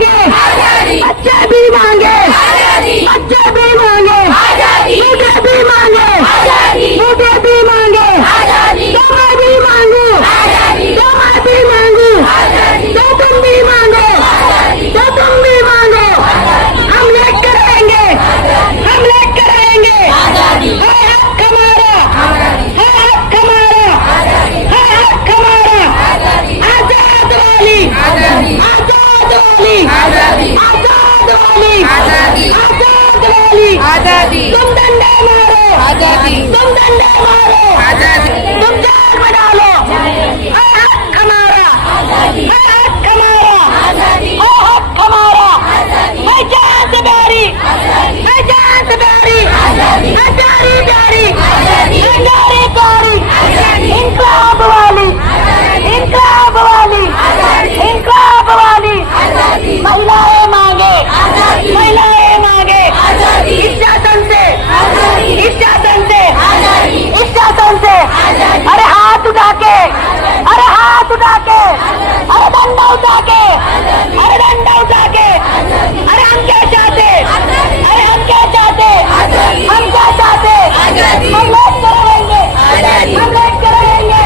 मांगे बच्चे भी मांगे बच्चे भी मांगे मुझे भी मांगे मुझे भी मांगे तो मैं भी मांगू तो मैं भी मांगू तो तुम भी मांगो तो तुम भी मांगो हम लेकर आएंगे हम लेकर आएंगे है हक हमारा है हक हमारा है हक हमारा आजाद वाली आजाद वाली आजाद वाली आजाद वाली आजादी तुम डंडे मारो आजादी तुम डंडे मारो आजादी तुम जेल में डालो है हक हमारा है हक हमारा है हक हमारा है जान से प्यारी है जान से प्यारी है प्यारी प्यारी है प्यारी प्यारी इनकलाब वाली इनकलाब वाली इनकलाब वाली महिलाएं मांगे महिलाएं मांगे इस शासन से इस शासन से इस शासन से अरे हाथ उठा के अरे हाथ उठा के अरे डंडा उठा के अरे डंडा उठा के अरे हम क्या चाहते अरे हम क्या चाहते हम क्या चाहते हम लोग कराएंगे हम लोग कराएंगे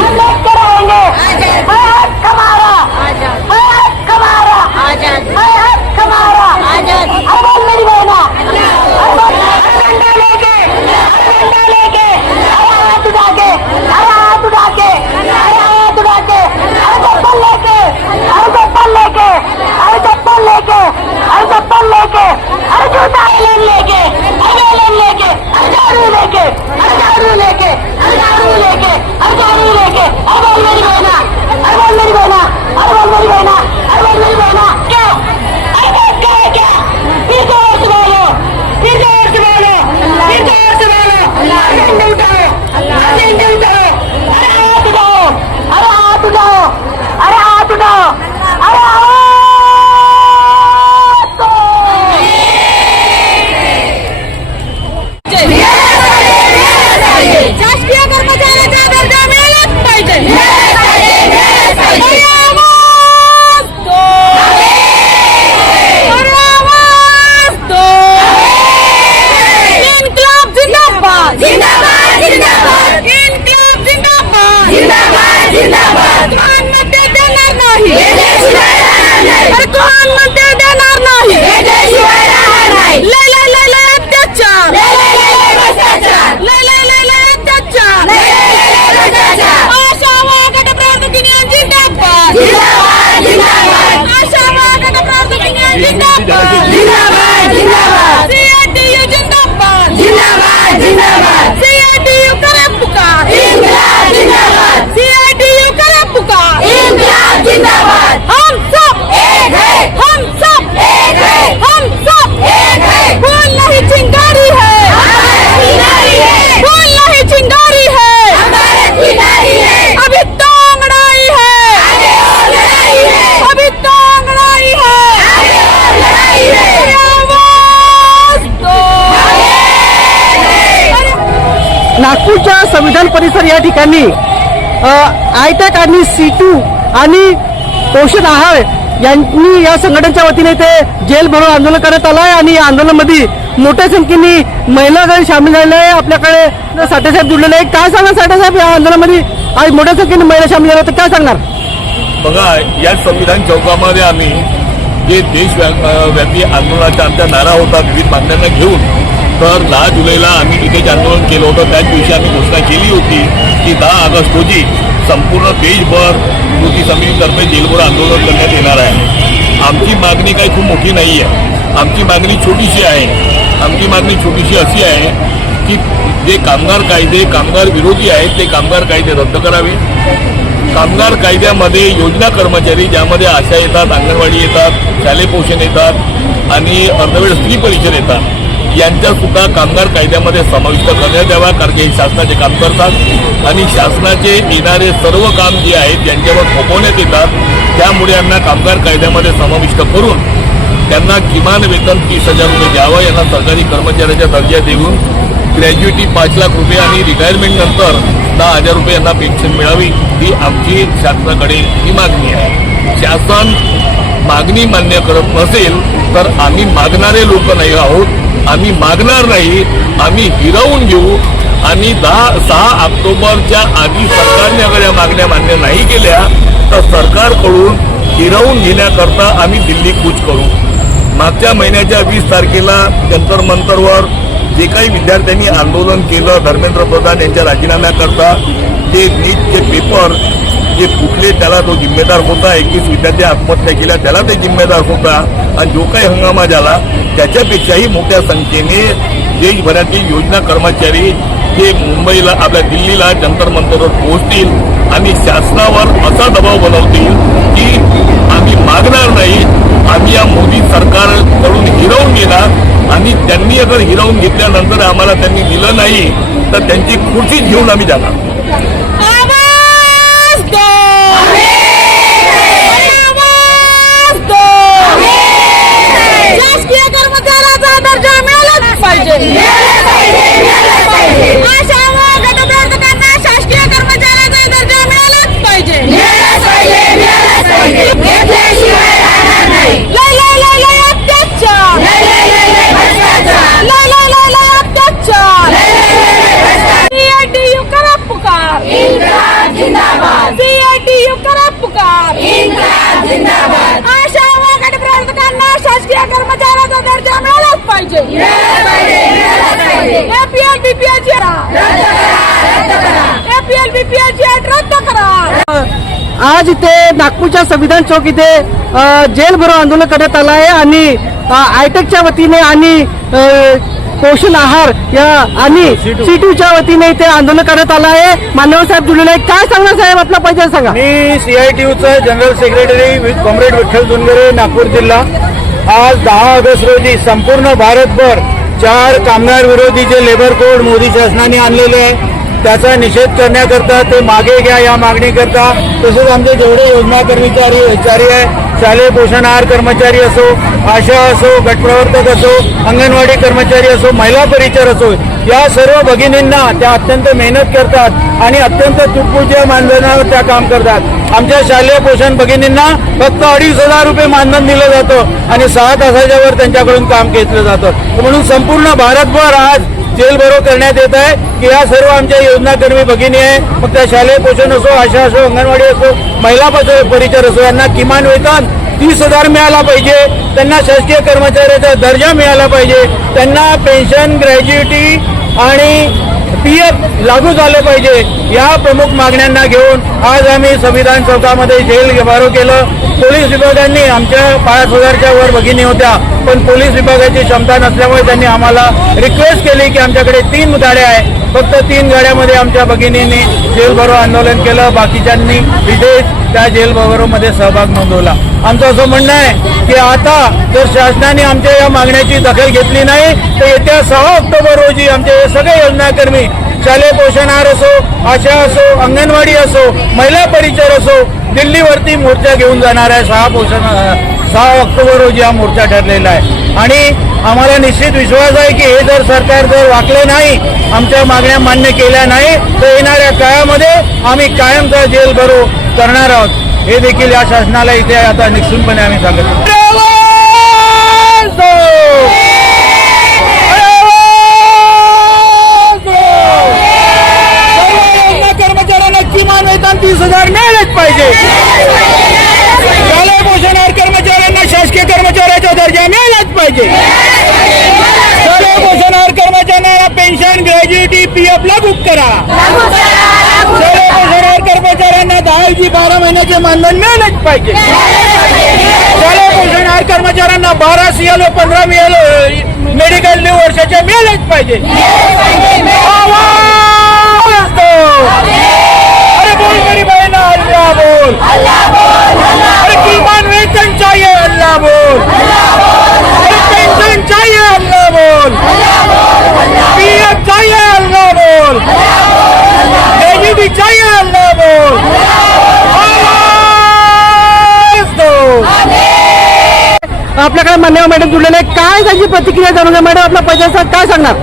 हम लोग कराएंगे है हक हमारा है हक हमारा है हक हमारा अरे बोल मेरी बहना अरे बोल डंडा लेके अरे हाथ उठा के अरे हाथ उठा के अरे हाथ उठा के अरे चप्पल लेके अरे चप्पल लेके अरे चप्पल लेके अरे चप्पल लेके अरे जूता लेके अरे लेके अरे झाड़ू लेके अरे झाड़ू लेके अरे झाड़ू लेके अरे झाड़ू लेके अरे बोल मेरी बहना अरे बोल मेरी बहना अरे बोल मेरी बहना अरे बोल मेरी बहना क्या अरे बात क्या है क्या फिर जोर से बोलो फिर जोर से बोलो फिर जोर से बोलो डंडे उठाओ डंडे उठाओ अरे हाथ उठाओ अरे हाथ उठाओ अरे हाथ उठाओ अरे हाथ दो शासकीय कर्मचाऱ्याचा दर्जा मिळालाच पाहिजे इन्क्लाब जिंदाबाद जिंदाबाद जिंदाबाद इन्क्लाब जिंदाबाद जिंदाबाद जिंदाबाद कोण मध्ये देणार नाही अरे कोण मध्ये देणार नाही लय लय लय लय अत्याचार लय लय लय अत्याचार आशा वागट प्रवर्तकिनी जिंदाबाद आशा वागट प्रवर्तकिनी जिंदाबाद CITU जिंदाबाद CITU करे पुकार CITU करे पुकार हम सब एक है हम सब एक है हम सब एक है फूल नहीं चिंगारी है फूल नहीं चिंगारी है अभी तो अंगड़ाई है अभी तो अंगड़ाई है आवाज दो नागपूरच्या संविधान परिसर या ठिकाणी आयटॅक आणि C2 आणि पोषण आहार यांनी या संघटनेच्या वतीने ते जेल भरो आंदोलन करण्यात आलं आहे आणि या आंदोलनामध्ये मोठ्या संख्येने महिला सामील झालेल्या आहे. आपल्याकडे साठेसाहेब जुळलेले आहे. काय सांगणार साठेसाहेब, या आंदोलनामध्ये आज मोठ्या संख्येने महिला सामील झाल्या तर काय सांगणार? बघा, या संविधान चौकामध्ये आम्ही जे देशव्यापी आंदोलनाचा आमचा नारा होता विविध मागण्यांना घेऊन, तर 10 जुलैला आम्ही तिथे आंदोलन केलं होतं. त्याच दिवशी आम्ही घोषणा केली होती की 10 ऑगस्ट रोजी संपूर्ण देशभर कृती समितीतर्फे जेलभरो आंदोलन करण्यात येणार आहे. आमची मागणी काही खूप मोठी नाही आहे. आमची मागणी छोटीशी आहे. आमची मागणी छोटीशी अशी आहे की जे कामगार कायदे कामगार विरोधी आहेत ते कामगार कायदे रद्द करावे. कामगार कायद्यामध्ये योजना कर्मचारी, ज्यामध्ये आशा येतात, अंगणवाडी येतात, शालेय पोषण येतात आणि अर्धवेळ स्त्री परिषद येतात, यांच्या सुद्धा कामगार कायद्यामध्ये समाविष्ट करण्यात यावा. कारण हे शासनाचे काम करतात आणि शासनाचे येणारे सर्व काम जे आहेत त्यांच्यावर थोपवण्यात येतात. त्यामुळे यांना कामगार कायद्यामध्ये समाविष्ट करून त्यांना किमान वेतन 30,000 रुपये द्यावं. यांना सरकारी कर्मचाऱ्याचा दर्जा देऊन ग्रॅज्युएटी 5 लाख रुपये आणि रिटायरमेंट नंतर 10,000 रुपये यांना पेन्शन मिळावी, ही आमची शासनाकडे ही मागणी आहे. शासन मागणी मान्य करत नसेल तर आम्ही मागणारे लोक नाही आहोत. आम्ही मागणार नाही, आम्ही हिरावून घेऊ. आणि 6 ऑक्टोबरच्या आधी सरकारने अगर या मागण्या मान्य नाही केल्या तर सरकारकडून हिरावून घेण्याकरता आम्ही दिल्ली कूच करू. मागच्या महिन्याच्या 20 तारखेला जंतर मंतरवर जे काही विद्यार्थ्यांनी आंदोलन केलं धर्मेंद्र प्रधान यांच्या राजीनाम्याकरता, जे नीटचे पेपर जे फुटले त्याला तो जिम्मेदार होता, 21 विद्यार्थी आत्महत्या केल्या त्याला ते जिम्मेदार होता. आणि जो काही हंगामा झाला त्याच्यापेक्षाही मोठ्या संख्येने देशभरातील योजना कर्मचारी जे मुंबईला आपल्या दिल्लीला जंतर मंतरवर पोहोचतील आणि शासनावर असा दबाव बनवतील की आम्ही मागणार नाही, आम्ही या मोदी सरकारकडून हिरावून घेणार. आणि त्यांनी अगर हिरावून घेतल्यानंतर आम्हाला त्यांनी दिलं नाही तर त्यांची खुर्ची घेऊन आम्ही जाणार. आवाज दो, आवाज दो. शासकीय कर्मचाऱ्याचा दर्जा मिळालाच पाहिजे. आशा व गटप्रवर्तकांना शासकीय कर्मचाऱ्याचा दर्जा मिळालाच पाहिजे. लय लय लय लय अत्याचार, लय लय लय लय अत्याचार. CITU करा पुकार, CITU करा पुकार. आशा व गटप्रवर्तकांना शासकीय कर्मचाऱ्याचा दर्जा मिळालाच पाहिजे. APL BPL ची APL BPL ची अट रद्द करा. आज इथे नागपूरच्या संविधान चौक इथे जेल भरो आंदोलन करण्यात आलं आहे आणि आयटेकच्या वतीने आणि पोषण आहार या आणि C2च्या वतीने इथे आंदोलन करण्यात आलं आहे. मान्यवर साहेब जुळलेले आहे. काय सांगणार साहेब, आपला परिचय सांगा. मी CITUचा general secretary comrade Vitthal Jongare, Nagpur जिल्हा. आज 10 ऑगस्ट रोजी संपूर्ण भारतभर 4 कामगार विरोधी जे लेबर कोड मोदी शासनाने आणलेले आहे त्याचा निषेध करण्याकरता, ते मागे घ्या या मागणीकरता, तसेच आमचे जेवढे योजना कर्मचारी आहे, शालेय पोषण आहार कर्मचारी असो, आशा असो, गटप्रवर्तक असो, अंगणवाडी कर्मचारी असो, महिला परिचार असो, या सर्व भगिनींना त्या अत्यंत मेहनत करतात आणि अत्यंत तुटपुंज्या मानधनावर त्या काम करतात. आमच्या शालेय पोषण भगिनींना फक्त 2,500 रुपये मानधन दिलं जातं आणि 6 तासाच्या वर त्यांच्याकडून काम घेतलं जातं. म्हणून संपूर्ण भारतभर आज जेल भरो करण्यात येत आहे की या सर्व आमच्या योजनाकर्मी भगिनी आहे, मग त्या शालेय पोषण असो, आशा असो, अंगणवाडी असो, महिला परिचार असो, यांना किमान वेतन 30,000 मिळाला पाहिजे. त्यांना शासकीय कर्मचाऱ्याचा दर्जा मिळाला पाहिजे. त्यांना पेन्शन, ग्रॅज्युइटी आणि PF लागू झालं पाहिजे. या प्रमुख मागण्यांना घेऊन आज आम्ही संविधान चौकामध्ये जेल भरो केलं. पोलीस विभागांनी आमच्या 5,000च्या वर भगिनी होत्या, पण पोलीस विभागाची क्षमता नसल्यामुळे त्यांनी आम्हाला रिक्वेस्ट केली की आमच्याकडे 3 गाड्या आहे, फक्त 3 गाड्यामध्ये आमच्या भगिनींनी जेल भरो आंदोलन केलं. बाकीच्यांनी विशेष त्या जेल भरोमध्ये सहभाग नोंदवला. आमचं असं म्हणणं आहे की आता जर शासनाने आमच्या या मागण्याची दखल घेतली नाही तर येत्या 6 ऑक्टोबर रोजी आमचे हे सगळे योजनाकर्मी शालेय पोषण आहार असो, आशा असो, अंगणवाडी असो, महिला परिचार असो, दिल्लीवरती मोर्चा घेऊन जाणार आहे. 6 ऑक्टोबर रोजी हा मोर्चा ठरलेला आहे आणि आम्हाला निश्चित विश्वास आहे की हे जर सरकार वाकले नाही, आमच्या मागण्या मान्य केल्या नाही तर येणाऱ्या काळामध्ये आम्ही कायमचा जेल भरो करणार आहोत. हे देखील या शासनाला इथे आता निश्चितपणे आम्ही सांगतो. कर्मचाऱ्यांना किमान वेतन 30,000 मिळालेच पाहिजे. शालेय पोषण आहार कर्मचाऱ्यांना शासकीय कर्मचाऱ्याचा दर्जा मिळालाच पाहिजे. शालेय पोषण आहार कर्मचाऱ्यांना पेन्शन, ग्रॅज्युइटी, PF लागू करा. शालेय पोषण आहार कर्मचाऱ्यांना 10-12 महिन्याचे मानधन मिळालेच पाहिजे. शालेय पोषण आहार कर्मचाऱ्यांना 12 CL व 15 मेडिकल लीव वर्षाचे मिळालेच पाहिजे. अरे बोल मेरी बहन, अल्लाह बोल. अरे किमान वेतन चाहिए, अल्लाह बोल. अरे पेंशन चाहिए, अल्लाह बोल. PF चाहिए, अल्लाह बोल. ग्रेज्युटी चाहिए, अल्लाह बोल. आवाज दो. आपल्याकडे मान्यवर मॅडम जुळलेले आहे. काय त्यांची प्रतिक्रिया जाणून घ्या. मॅडम, आपला परिचय काय सांगणार.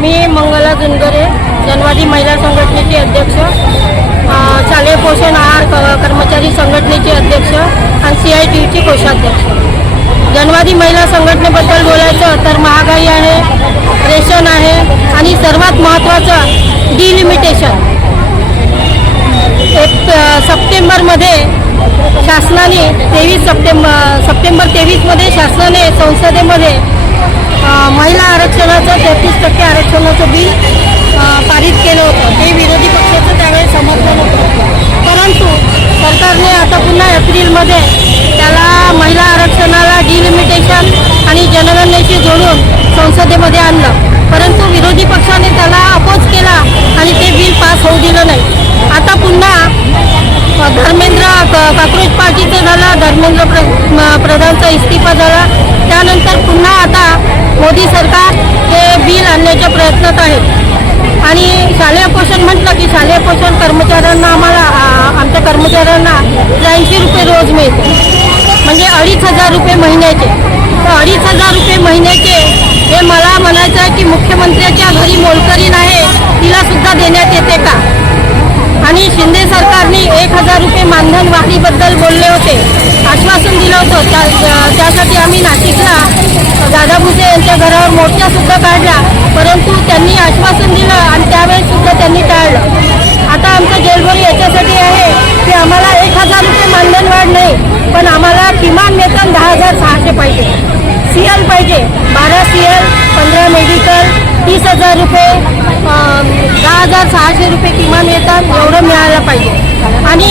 मी मंगला जोनगरे, जनवादी महिला संघटनेचे अध्यक्ष, शालेय पोषण आहार कर्मचारी संघटनेचे अध्यक्ष आणि CITUची कोषाध्यक्ष. जनवादी महिला संघटनेबद्दल बोलायचं तर महागाई आहे, रेशन आहे आणि सर्वात महत्त्वाचं डिलिमिटेशन. सप्टेंबरमध्ये शासनाने सप्टेंबर 23मध्ये शासनाने संसदेमध्ये महिला आरक्षणाचं 33% आरक्षणाचं बिल पारित केलं होतं. ते विरोधी पक्षाचं त्यावेळेस समर्थन होतं. परंतु सरकारने आता पुन्हा एप्रिलमध्ये त्याला महिला आरक्षणाला डिलिमिटेशन आणि जनगणनेशी जोडून संसदेमध्ये आणलं. परंतु विरोधी पक्षाने त्याला अपोज केला आणि ते बिल पास होऊ दिलं नाही. आता पुन्हा धर्मेंद्र कॉक्रोच पार्टीचं झालं, धर्मेंद्र प्रधानचा इस्तिफा झाला. त्यानंतर पुन्हा आता मोदी सरकार हे बिल आणण्याच्या प्रयत्नात आहे. आणि शालेय पोषण म्हटलं की शालेय पोषण कर्मचाऱ्यांना आमच्या कर्मचाऱ्यांना 83 रुपये रोज मिळते, म्हणजे 2,500 रुपये महिन्याचे. तर 2,500 रुपये महिन्याचे हे मला म्हणायचं आहे की मुख्यमंत्र्याच्या घरी मोलकरीण आहे तिला सुद्धा देण्यात येते का? आणि शिंदे सरकारने 1,000 रुपये मानधन वाढीबद्दल बोलले होते, आश्वासन दिलं होतं. त्यासाठी आम्ही नाशिकला दादा भुसे यांच्या घरावर मोर्चा सुद्धा काढला. परंतु त्यांनी आश्वासन दिलं आणि त्यावेळेस सुद्धा त्यांनी टाळलं. आता आमचं जेलभर याच्यासाठी आहे की आम्हाला 1,000 रुपये मानधन वाढ नाही, पण आम्हाला किमान वेतन 10,600 पाहिजे. CL पाहिजे, 12 CL, 15 मेडिकल, 30,000 रुपये, 10,600 रुपये किमान वेतन एवढं मिळायला पाहिजे. आणि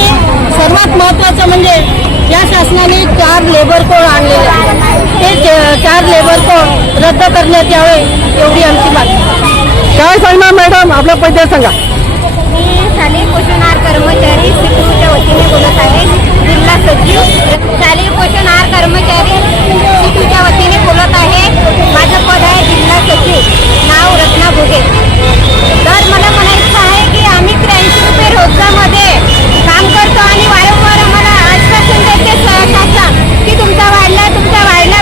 सर्वात महत्त्वाचं म्हणजे या शासनाने 4 लेबर कोड आणलेले आहेत. ते 4 लेबर कोड रद्द करण्यात यावे एवढी आमची मागणी. काय सांगणार मॅडम, आपला परिचय सांगा. मी शालेय पोषण आहार कर्मचारी सिटूच्या वतीने बोलत आहे, जिल्हा सचिव. शालेय पोषण आहार कर्मचारी सिटूच्या वतीने बोलत आहे. माझं पद आहे जिल्हा सचिव, नाव रत्ना भोगे. तर मला म्हणायचं आहे की आम्ही 83 रुपये रोजगामध्ये काम करतो आणि वारंवार आम्हाला आश्वासन देते शासन की तुमचा वाढला,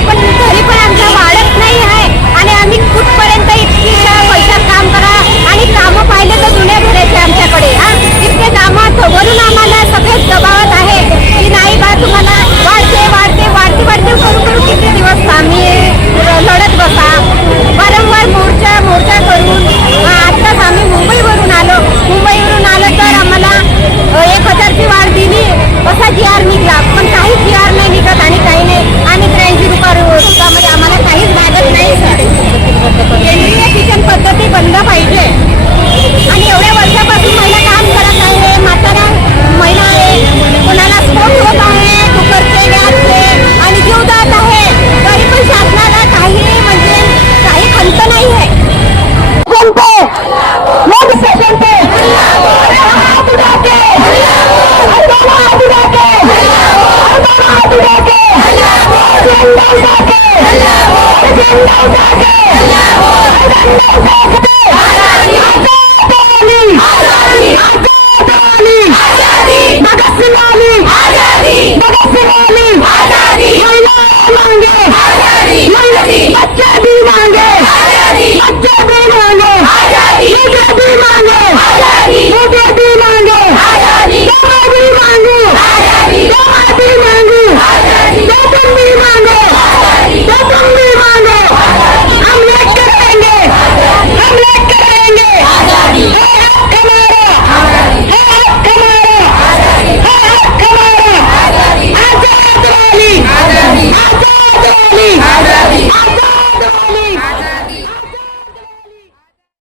पण तरी पण आमचा वाढत नाही आहे. आणि आम्ही कुठपर्यंत इतकी पैशात काम करा आणि कामं पाहिले तर जुन्या घरायचे आमच्याकडे. इतके कामात वरून आम्हाला सगळेच दबावत आहे की नाही बा तुम्हाला वाढते करू किती दिवस आम्ही लढत बसा. वारंवार मोर्चा करून आत्ताच आम्ही मुंबईवरून आलो तर आम्हाला 1,000ची वाढ दिली असा GR निघला, पण काही GR नाही निघत आणि काही नाही. आणि 83 रुपयामध्ये आम्हाला काहीच लागत नाही. केंद्रीय शिक्षण पद्धती बंद पाहिजे. आणि एवढ्या वर्षापासून महिला काम करत आहे, म्हाताऱ्या महिला आहे, कोणाला स्फोट होत आहे, कुकरचे गॅसचे आणि जीव जात आहे, तरी पण शासनाला काही खंत नाही आहे. भगत सिंह